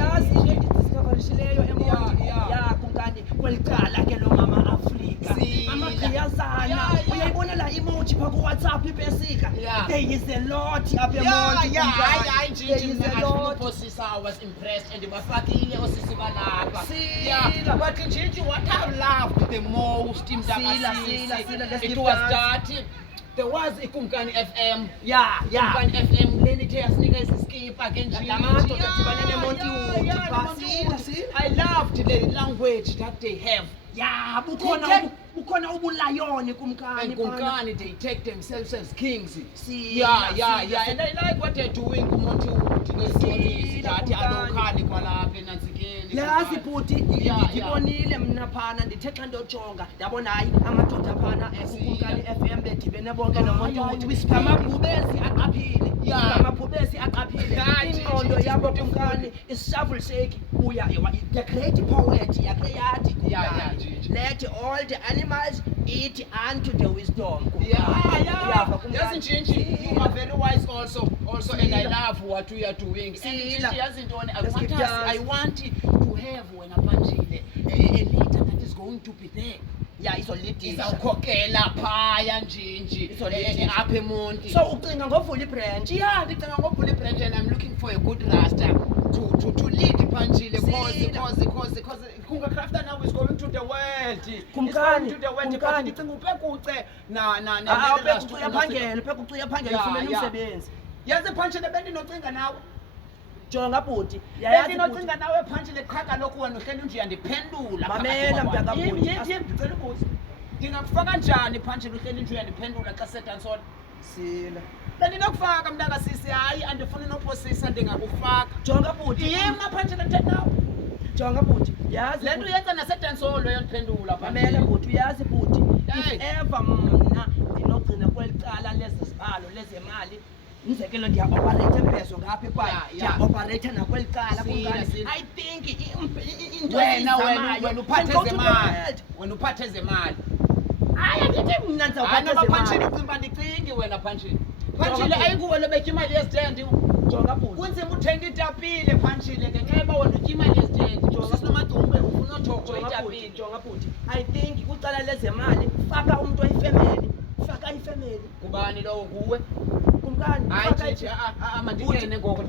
yazi into endidiscoverishileyo eMonti ya kumkani kwelicala ke lo mama Afrika amagqiyazana uyayibona la emoji pha ku WhatsApp ipesika there is a lot apha eMonti hayi njinji I was impressed and bafakile osisi balapha but njinji what I loved the most mntakasisi it was that there was ikumkani FM ikumkani FM leni the yasinika isiskipa ke njinji I loved the language that they have bukhona ubulayoni kumkani they take themselves as kings and I like what they're doing kuMonti nestories that alokhali kwalapha enanzikeni yazi bhuti ngibonile mina phana ndithe xa ndojonga ndabona hayi amadoda phana kumkani FM bedibene bonke noMonti amabhubesi aqaphile ingqondo yabo kumkani ishuffle shake the great poet yakhe yathi let all the animals eat unto the wisdom. Yes, Njinji, you are very wise also and I love what we are doing. I want to have when a leader that is going to be there. Izawukhokhela phaya Njinji apha eMonti. So ucinga ngovula ibranch? Ndicinga ngovula ibranch and I'm looking for a good rasta to lead Panjile because Kunga now is going to the world. Kumkani ndicinga upekuce na upekucuya phangela ufumene umsebenzi. Yazi Panjile bendinocinga nawe. Jonga bhuti bendinocinga nawe Panjile qha kaloku wena uhleli nje yandiphendula mamela mntaka bhuti ndicela ukuthi ndingakufaka njani Panjile uhleli nje yandiphendula xa sedansona sila bendinokufaka mntakasisi hayi andifuni nophosisa ndingakufaka jonga bhuti yema Panjile ntethinawo jonga bhuti yazi le nto yenza nasedansolo yandiphendula mamela bhuti uyazi bhuti if ever mna ndinogcina kwelicala lezezibalo lezemali umzekelo ndiya-operate empezo ngapha kwayo ndiya-operate nakwelicala kumkani I think into wena uphathe zemali hayi andithi mna ndizawuphatha Panjile ucimba ndicingi wena Panjile ayikuwe lobetya imali yezitendi jonga bhuti kunzima uthenga itapile Panjile ngenxa yoba wena utya imali yezitendi sisinomagumbe ufuna uthoko itapile jonga bhuti I think kwicala lezemali faka umntu oyifemeli faka ifemeli kubani lowo nguwe kumkani hayi mandingene ngoko